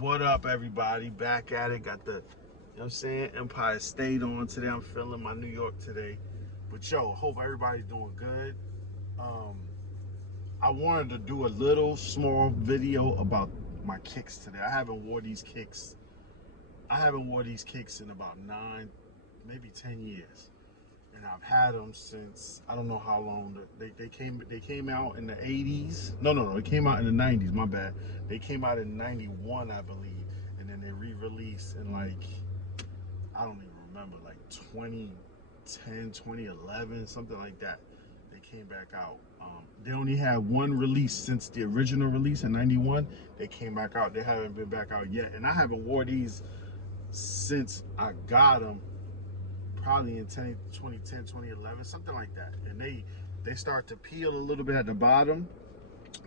What up, everybody? Back at it. Got the, you know what I'm saying, Empire State on today. I'm feeling my New York today. But yo, hope everybody's doing good. Um, I wanted to do a little small video about my kicks today. I haven't wore these kicks. I haven't wore these kicks in about 9, maybe 10 years. And I've had them since I don't know how long. They came out in the 80s. No. It came out in the 90s. My bad. They came out in 91, I believe, and then they re-released in like I don't even remember, like 2010, 2011, something like that. They came back out. They only had one release since the original release in 91. They came back out. They haven't been back out yet, and I haven't wore these since I got them probably in 2010, 2011, something like that. And they start to peel a little bit at the bottom,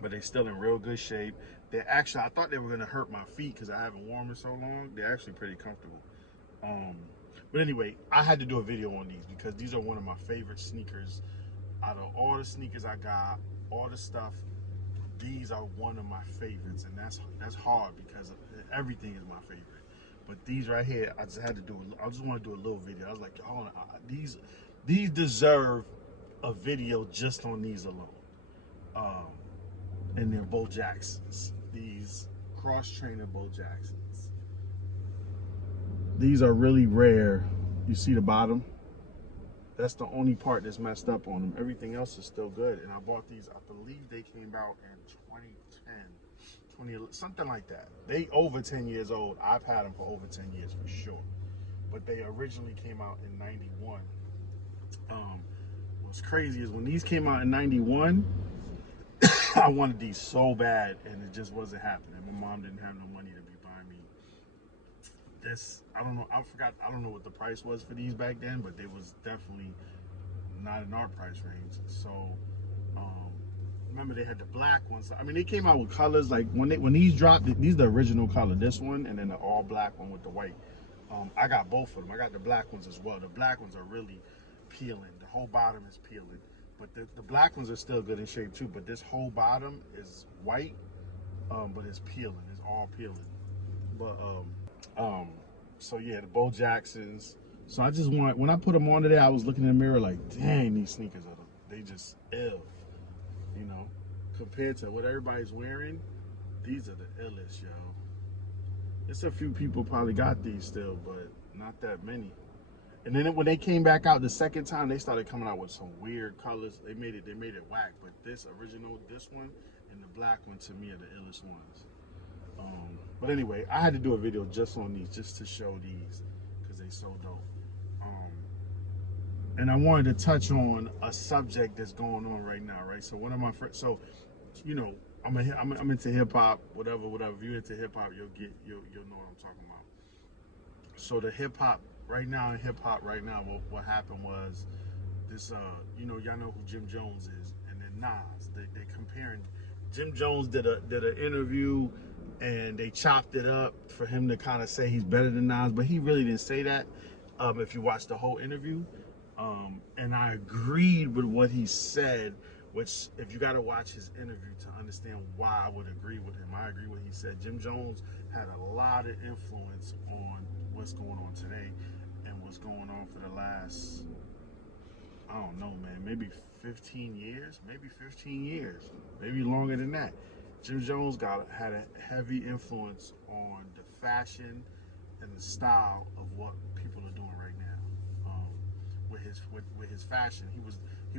but they're still in real good shape. They're actually, I thought they were gonna hurt my feet because I haven't worn them so long. They're actually pretty comfortable. But anyway, I had to do a video on these because these are one of my favorite sneakers. Out of all the sneakers I got, all the stuff, these are one of my favorites, and that's hard because everything is my favorite. But these right here, I just had to do. I just want to do a little video. I was like, oh, these deserve a video just on these alone. And they're Bo Jacksons. These cross trainer Bo Jacksons. These are really rare. You see the bottom? That's the only part that's messed up on them. Everything else is still good. And I bought these, I believe they came out in 2010, something like that. They over 10 years old. I've had them for over 10 years for sure. But they originally came out in 91. What's crazy is when these came out in 91, I wanted these so bad and it just wasn't happening. My mom didn't have no money to be buying me this. I don't know, I don't know what the price was for these back then, but they was definitely not in our price range. So remember they had the black ones. I mean, they came out with colors like when these dropped, these are the original color, this one, and then the all black one with the white. I got both of them. I got the black ones as well. The black ones are really peeling. The whole bottom is peeling, but the black ones are still good in shape too. But this whole bottom is white, but it's peeling. It's all peeling. But so yeah, the Bo Jacksons. So I just want, when I put them on today, I was looking in the mirror like, dang, these sneakers they just ill. You know, compared to what everybody's wearing, these are the illest, yo. It's a few people probably got these still, but not that many. And then when they came back out the second time, they started coming out with some weird colors. They made it whack. But this original, this one, and the black one to me are the illest ones. But anyway, I had to do a video just on these, just to show these, because they so dope. And I wanted to touch on a subject that's going on right now, right? So one of my friends, so you know, I'm into hip hop, whatever. If you're into hip hop, you'll know what I'm talking about. So the hip hop right now, what happened was this. Y'all know who Jim Jones is, and then Nas. They comparing. Jim Jones did an interview, and they chopped it up for him to kind of say he's better than Nas, but he really didn't say that. If you watch the whole interview, and I agreed with what he said. Which, if you got to watch his interview to understand why I would agree with him, I agree with what he said. Jim Jones had a lot of influence on what's going on today and what's going on for the last, I don't know, man, maybe 15 years, maybe longer than that. Jim Jones had a heavy influence on the fashion and the style of what people are doing right now. With his fashion, he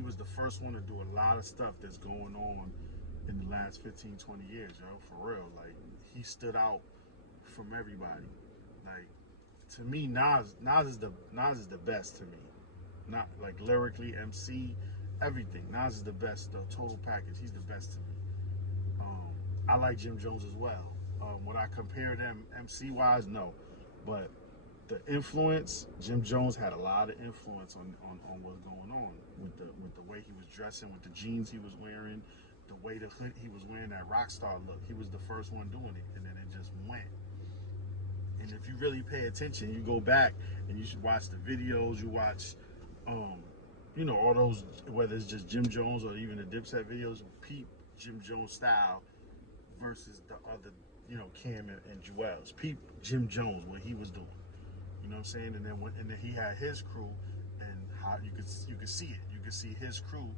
was the first one to do a lot of stuff that's going on in the last 15, 20 years, yo, for real. Like, he stood out from everybody. Like, to me, Nas is the best to me. Not like lyrically, MC, everything. Nas is the best, the total package. He's the best to me. I like Jim Jones as well. Would I compare them MC wise? No, but the influence, Jim Jones had a lot of influence on what's going on with the way he was dressing, with the jeans he was wearing, the way the hood he was wearing, that rock star look. He was the first one doing it, and then it just went. And if you really pay attention, you go back and you should watch the videos. You watch, all those, whether it's just Jim Jones or even the Dipset videos. Peep Jim Jones style versus the other you know, Cam and Joel's. Peep Jim Jones, what he was doing. You know what I'm saying? And then he had his crew, and how you could see it. You could see his crew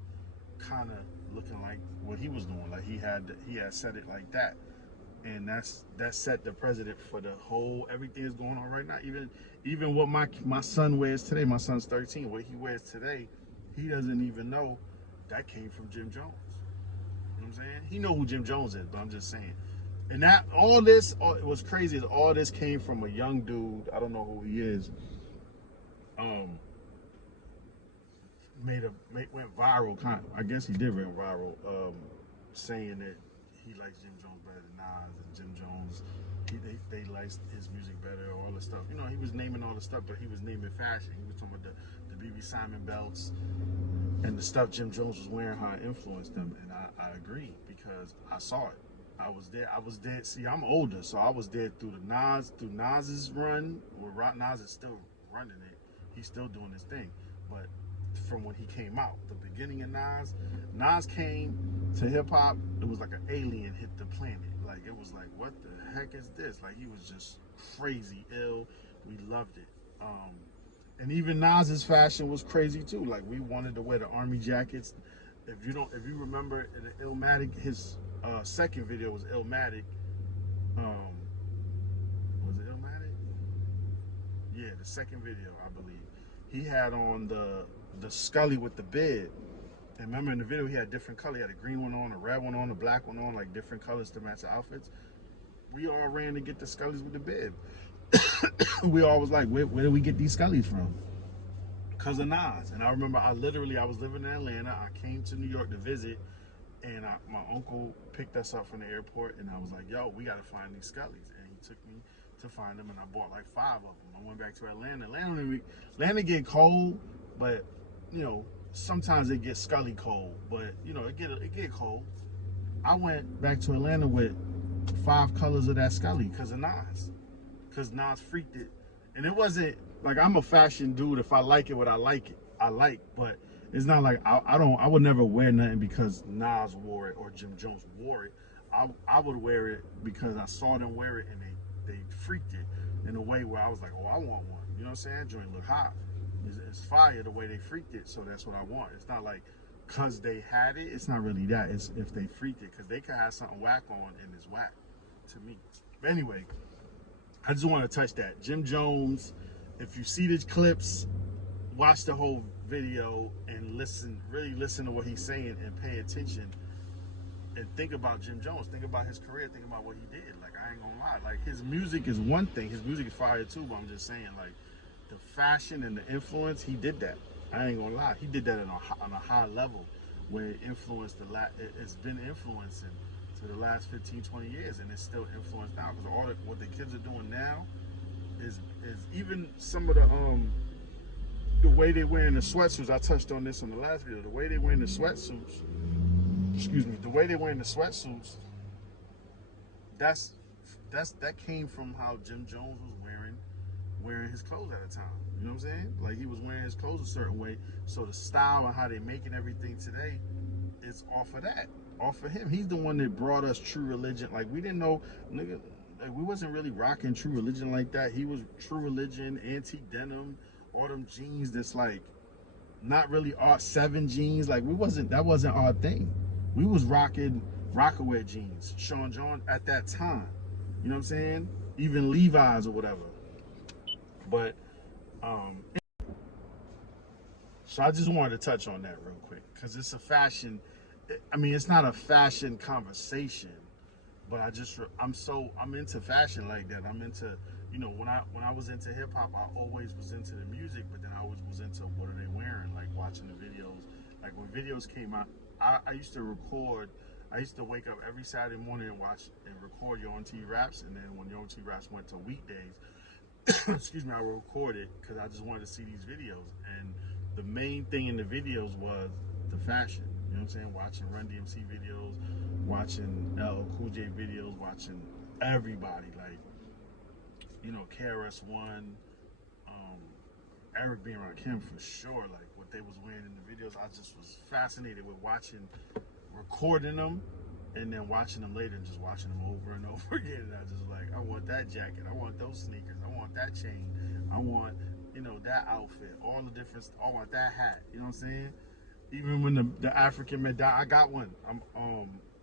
kind of looking like what he was doing. Like he had said it like that, and that set the precedent for the whole everything that's going on right now. Even what my son wears today. My son's 13. What he wears today, he doesn't even know that came from Jim Jones. You know what I'm saying? He know who Jim Jones is, but I'm just saying. And that it was crazy. Is all this came from a young dude. I don't know who he is. Um, went viral. I guess he did went viral. Saying that he likes Jim Jones better than Nas, and Jim Jones, they liked his music better, all the stuff. You know, he was naming all the stuff, but he was naming fashion. He was talking about the BB Simon belts and the stuff Jim Jones was wearing, how it influenced him. And I agree because I saw it. I was there. See, I'm older, so I was there through Nas's run. Where Nas is still running it. He's still doing his thing. But from when he came out, the beginning of Nas came to hip hop. It was like an alien hit the planet. Like it was like, what the heck is this? Like he was just crazy ill. We loved it. And even Nas's fashion was crazy too. Like we wanted to wear the army jackets. If you remember in the Illmatic, his second video was Illmatic. Um, was it Illmatic? Yeah, the second video, I believe. He had on the Scully with the beard. And remember in the video he had different colors. He had a green one on, a red one on, a black one on, like different colors to match the outfits. We all ran to get the Scullys with the beard. We all was like, where did we get these Scullys from? Because of Nas. And I remember I was living in Atlanta. I came to New York to visit, and my uncle picked us up from the airport, and I was like, yo, we got to find these Scullys. And he took me to find them, and I bought like 5 of them. I went back to Atlanta. Atlanta get cold, but, you know, sometimes it gets Scully cold, but, you know, it get cold. I went back to Atlanta with 5 colors of that Scully because of Nas. Because Nas freaked it. And it wasn't like I'm a fashion dude. If I like it, what I like it, I like. But it's not like I would never wear nothing because Nas wore it or Jim Jones wore it. I would wear it because I saw them wear it and they freaked it in a way where I was like, oh, I want one. You know what I'm saying? Joint look hot. It's fire the way they freaked it, so that's what I want. It's not like because they had it. It's not really that. It's if they freaked it, because they could have something whack on and it's whack to me. But anyway, I just want to touch that. Jim Jones, if you see the clips, watch the whole video and really listen to what he's saying and pay attention and think about Jim Jones. Think about his career. Think about what he did. Like, I ain't gonna lie. Like, his music is one thing. His music is fire too, but I'm just saying, like, the fashion and the influence, he did that. I ain't gonna lie. He did that on a high level where it influenced it's been influencing to the last 15, 20 years, and it's still influenced now because what the kids are doing now is even some of the way they wearing the sweatsuits. I touched on this in the last video. The way they wearing the sweatsuits, the way they wearing the sweatsuits, that came from how Jim Jones was wearing his clothes at the time. You know what I'm saying? Like, he was wearing his clothes a certain way. So the style and how they making everything today is off of that. Off of him. He's the one that brought us True Religion. Like, we didn't know, nigga, like, we wasn't really rocking True Religion like that. He was True Religion, antique denim, all them jeans that's like not really Art 7 jeans. Like, that wasn't our thing. We was rocking Rockaway jeans, Sean John at that time. You know what I'm saying? Even Levi's or whatever. But so I just wanted to touch on that real quick because it's a fashion. I mean, it's not a fashion conversation, but I'm into fashion like that. I'm into, you know, when I was into hip hop, I always was into the music, but then I always was into what are they wearing, like watching the videos. Like when videos came out, I used to record. I used to wake up every Saturday morning and watch and record Yo! MTV Raps, and then when Yo! MTV Raps went to weekdays, excuse me, I would record it because I just wanted to see these videos. And the main thing in the videos was the fashion. You know what I'm saying? Watching Run DMC videos, watching LL Cool J videos, watching everybody, like, you know, KRS-One, Eric B. and Rakim for sure. Like what they was wearing in the videos, I just was fascinated with watching, recording them, and then watching them later and just watching them over and over again. And I just like, I want that jacket. I want those sneakers. I want that chain. I want, you know, that outfit. All the different. I want that hat. You know what I'm saying? Even when the African medallion, I got one.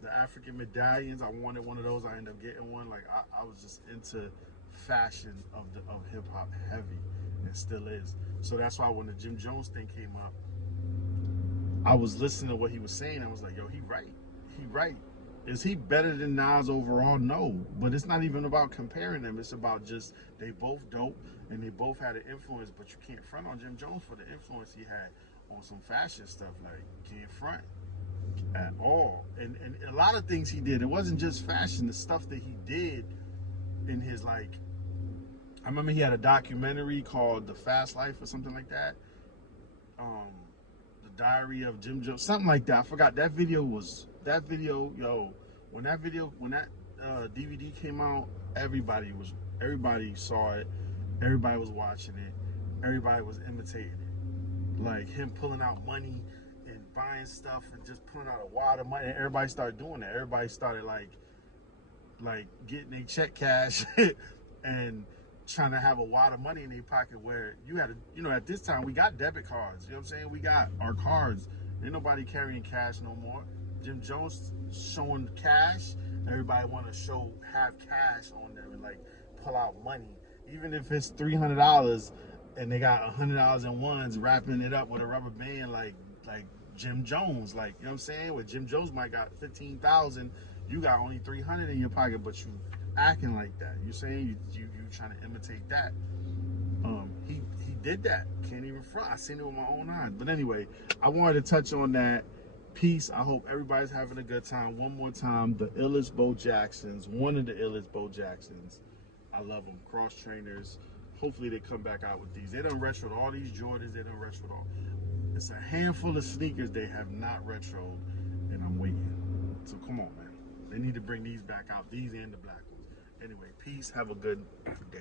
The African medallions. I wanted one of those. I ended up getting one. Like I was just into fashion of hip hop heavy, and still is. So that's why when the Jim Jones thing came up, I was listening to what he was saying. I was like, yo, he right. He right. Is he better than Nas overall? No. But it's not even about comparing them. It's about just they both dope and they both had an influence, but you can't front on Jim Jones for the influence he had on some fashion stuff. Like, can't front at all. And a lot of things he did. It wasn't just fashion. The stuff that he did in his, like, I remember he had a documentary called The Fast Life or something like that. The Diary of Jim Jones, something like that. I forgot. That video, yo, when that DVD came out, everybody saw it, everybody was watching it, everybody was imitating it. Like him pulling out money and buying stuff and just pulling out a wad of money, and everybody started doing that. Everybody started like getting their check cash and trying to have a wad of money in their pocket, where you had to, you know, at this time we got debit cards, you know what I'm saying? We got our cards. Ain't nobody carrying cash no more. Jim Jones showing cash, everybody want to have cash on them and like pull out money, even if it's $300 and they got $100 in ones, wrapping it up with a rubber band like Jim Jones, like, you know what I'm saying? Where Jim Jones might got 15,000, you got only 300 in your pocket, but you acting like that. You're saying you trying to imitate that. He did that. Can't even front. I seen it with my own eyes. But anyway, I wanted to touch on that. Peace. I hope everybody's having a good time. One more time, the illest Bo Jacksons, one of the illest Bo Jacksons. I love them. Cross trainers. Hopefully they come back out with these. They done retroed all these Jordans. They done retroed all. It's a handful of sneakers they have not retroed, and I'm waiting. So come on, man. They need to bring these back out. These and the black ones. Anyway, peace. Have a good day.